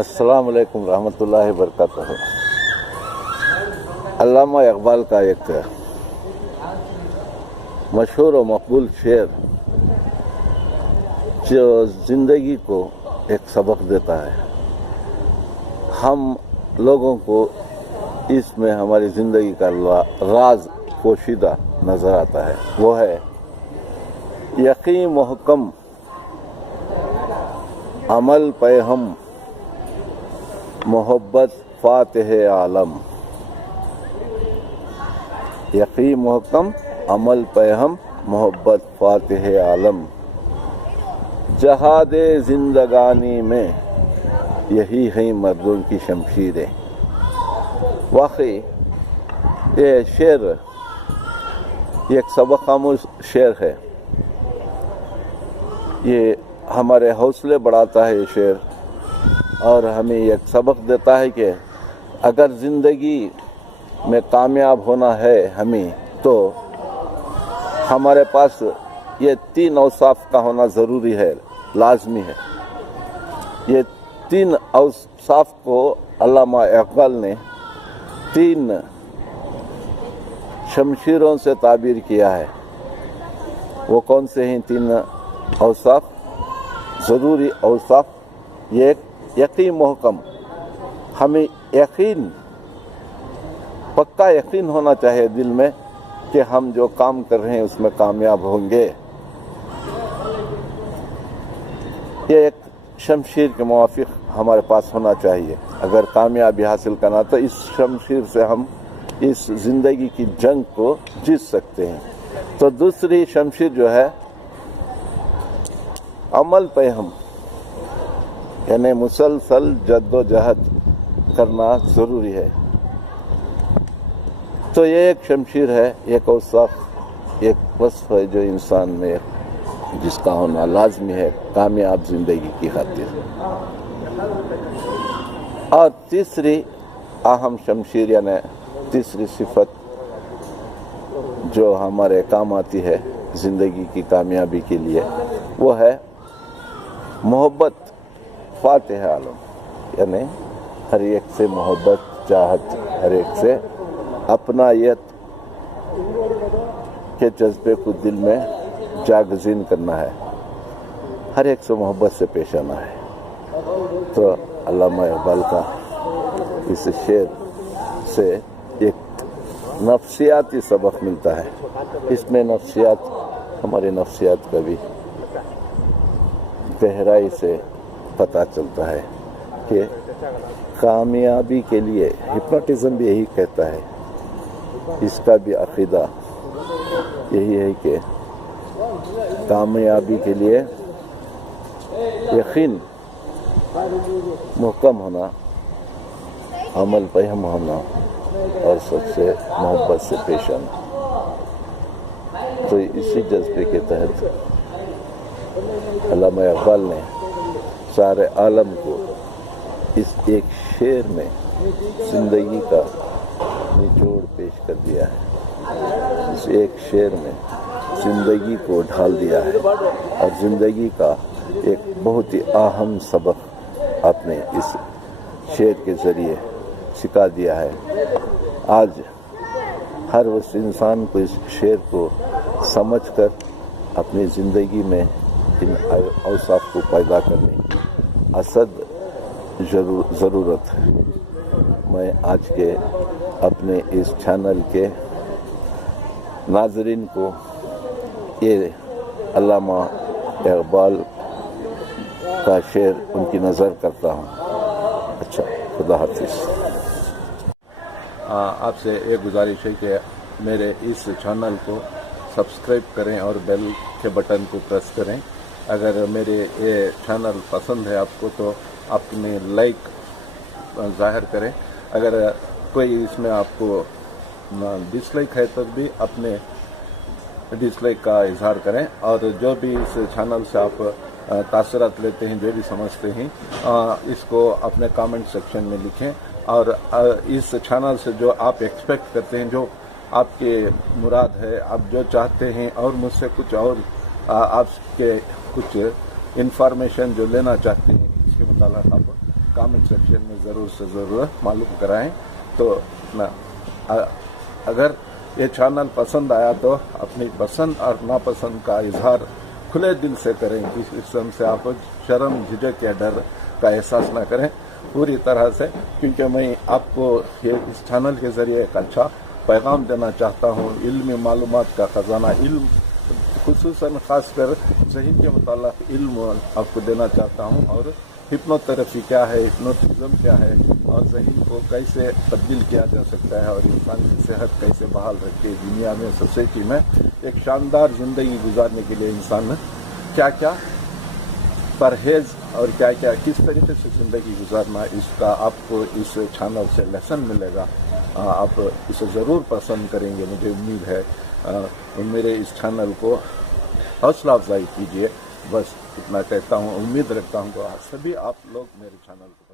अस्सलाम वालेकुम रहमतुल्लाहि वबरकातुहू। अल्लामा इकबाल का एक मशहूर और मकबूल शेर जो ज़िंदगी को एक सबक देता है, हम लोगों को इसमें हमारी ज़िंदगी का राज पोशीदा नज़र आता है। वो है यकीन मुहकम अमल पे हम मोहब्बत फातिह आलम। यकीन मुहकम अमल पे हम मोहब्बत फातिह आलम। जहाद जिंदगानी में यही है मर्दों की शमशीरें। वाकई ये शेर एक सबक आमूज शेर है। ये हमारे हौसले बढ़ाता है ये शेर, और हमें एक सबक देता है कि अगर ज़िंदगी में कामयाब होना है हमें, तो हमारे पास ये 3 औसाफ का होना ज़रूरी है, लाजमी है। ये 3 औसाफ को अल्लामा इकबाल ने 3 शमशीरों से ताबीर किया है। वो कौन से हैं 3 औसाफ, ज़रूरी औसाफ? ये यकीन मुहकम, हमें यकीन, पक्का यकीन होना चाहिए दिल में कि हम जो काम कर रहे हैं उसमें कामयाब होंगे। ये एक शमशीर के मुवाफिक हमारे पास होना चाहिए। अगर कामयाबी हासिल करना तो इस शमशीर से हम इस ज़िंदगी की जंग को जीत सकते हैं। तो दूसरी शमशीर जो है अमल पे हम, यानी मुसलसल जद्दोजहद करना ज़रूरी है। तो ये एक शमशीर है, एक औसाफ, एक वस्फ है जो इंसान में जिसका होना लाजमी है कामयाब ज़िंदगी की खातिर। और तीसरी अहम शमशीर यानी तीसरी सिफत जो हमारे काम आती है ज़िंदगी की कामयाबी के लिए, वो है मोहब्बत फातिह आलम। यानी हर एक से मोहब्बत, चाहत, हर एक से अपनायत के जज्बे को दिल में जागज़ीन करना है, हर एक से मोहब्बत से पेश आना है। तो अल्लामा इकबाल का इस शेर से एक नफ्सियाती सबक मिलता है। इसमें नफ्सियात, हमारे नफ्सियात का भी गहराई से पता चलता है कि कामयाबी के लिए, हिप्नोटिज्म भी यही कहता है, इसका भी अकीदा यही है कि कामयाबी के लिए यकीन मुहकम होना, अमल पे हम होना, और सबसे मोहब्बत से पेश आना। तो इसी जज्बे के तहत अल्लामा इकबाल ने सारे आलम को इस एक शेर में ज़िंदगी का निचोड़ पेश कर दिया है। इस एक शेर में ज़िंदगी को ढाल दिया है और ज़िंदगी का एक बहुत ही अहम सबक आपने इस शेर के ज़रिए सिखा दिया है। आज हर उस इंसान को इस शेर को समझकर अपनी ज़िंदगी में इन औसाफ को पैदा करने असद ज़रूरत है। मैं आज के अपने इस चैनल के नाज़रीन को ये अल्लामा इकबाल का शेर उनकी नज़र करता हूँ। अच्छा, खुदा हाफिज़। आपसे एक गुजारिश है कि मेरे इस चैनल को सब्सक्राइब करें और बेल के बटन को प्रेस करें। अगर मेरे ये चैनल पसंद है आपको तो अपने लाइक ज़ाहिर करें। अगर कोई इसमें आपको डिसलाइक है तो भी अपने डिसलाइक का इजहार करें। और जो भी इस चैनल से आप तासरात लेते हैं, जो भी समझते हैं, इसको अपने कमेंट सेक्शन में लिखें। और इस चैनल से जो आप एक्सपेक्ट करते हैं, जो आपके मुराद है, आप जो चाहते हैं, और मुझसे कुछ और आपके कुछ इन्फॉर्मेशन जो लेना चाहते हैं, इसके मुताल्लिक़ आप कमेंट सेक्शन में ज़रूर से ज़रूर मालूम कराएं। तो अगर ये चैनल पसंद आया तो अपनी पसंद और नापसंद का इजहार खुले दिल से करें। किसी किस्म से आप शर्म झिझक या डर का एहसास न करें पूरी तरह से, क्योंकि मैं आपको ये इस चैनल के ज़रिए एक अच्छा पैगाम देना चाहता हूँ। इल्मी मालूमात का ख़जाना, इल्म खुसूसन ख़ासकर ज़हीन के मुताल्लिक़ इल्म आपको देना चाहता हूँ। और हिप्नोथेरेपी क्या है, हिप्नोटिज़म क्या है, और ज़हीन को कैसे तब्दील किया जा सकता है, और इंसान की सेहत कैसे बहाल रख के दुनिया में, सोसाइटी में एक शानदार ज़िंदगी गुजारने के लिए इंसान क्या क्या परहेज़ और क्या क्या किस तरीके से ज़िंदगी गुजारना, इसका आपको इस चैनल से लेसन मिलेगा। आप इसे ज़रूर पसंद करेंगे, मुझे उम्मीद है। मेरे इस चैनल को हौसला अफजाई कीजिए, बस इतना कहता हूँ। उम्मीद रखता हूँ कि सभी आप लोग मेरे चैनल को